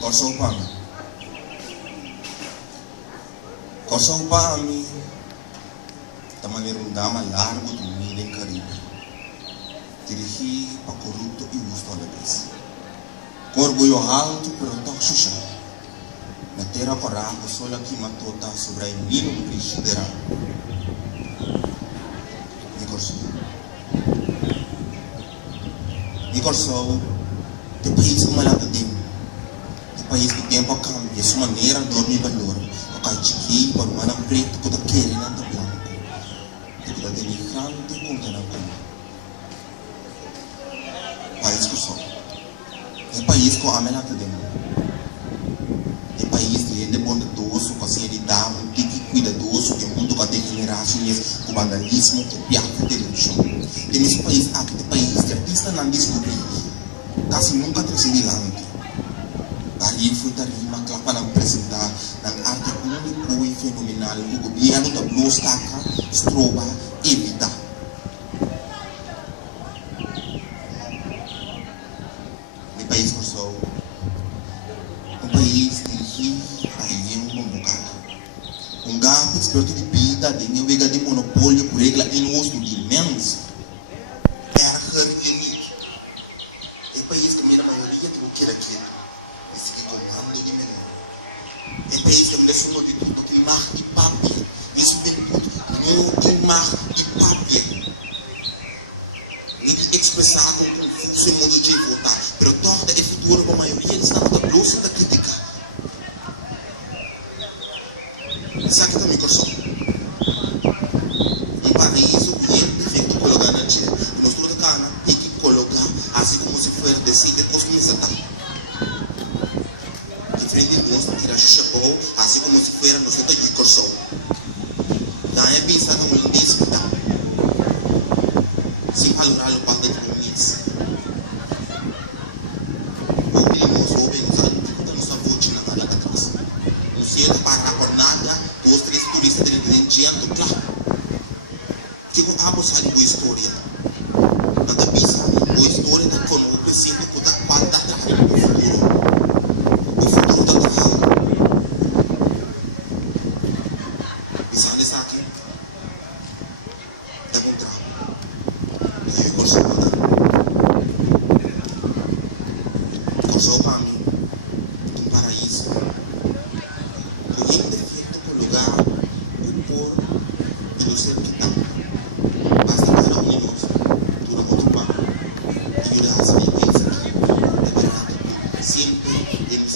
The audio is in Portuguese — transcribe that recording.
Corso upami. Corso upami. Tamani rundama largo do milho em Caribe. Dirigi para corrupto e justo a la vez. Com orgulho alto, pero toxo chão. Na terra corraco, só aqui matota sobre a milho do Cristiderá. Ni corso, de país como ela tem. De país que tempo cambia, sua maneira de dormir valor. O cai chiquinho, para o mana preto, que está querendo blanco. Que está deligrante com que não come. País corso. É país com a mela tem. É país que é bondoso, com a seriedade, um tique cuidadoso, que o mundo com a degeneração e o vandalismo, que piaca de luxo. E nesse país, de país que artista não descobriu, quase nunca trouxe de lante. Daí foi da rima, clapa não apresentar, na arte único e fenomenal, o governo da Blue Staca, Stroba, evita. No país que sou, um país dirigido a um bocado. Um gato experto de vida, de nível de monopólio por regra inuso imenso. É país que a maioria que não quer aquilo. Esse que comando de melhor. É país que me deixa uma atitude que mar e papi. Isso é tudo. Não mar e papi. Nem que expressar com confuso e mundo de votar. Pero torta é futuro para a maioria eles não da blusa da crítica. Sabe que também coração. Um paraíso que é feito colocar na tia. Nós todos cana e que colocar assim como se for decide começar a em frente de nós tirar chapéu assim como se for nós temos que coração. Daí é pensar no indício da sem valorar o parte do indício. O limos ou bem usado nos avôs na nada atrás. Não sei para por nada os três turistas de diante claro. Que com a bolsa de boa história. Nada bisa boa história da como o presente que dá quanto atrás do futuro. O futuro da terra. Bisa nessa aqui. Da montra. E eu gosto de gosto para mim. Um paraíso. O que defeito com lugar, o por e o ser que está. Basta cada um de nós, tudo muito bom, e eu lhe faço a minha vida, é verdade, sempre temos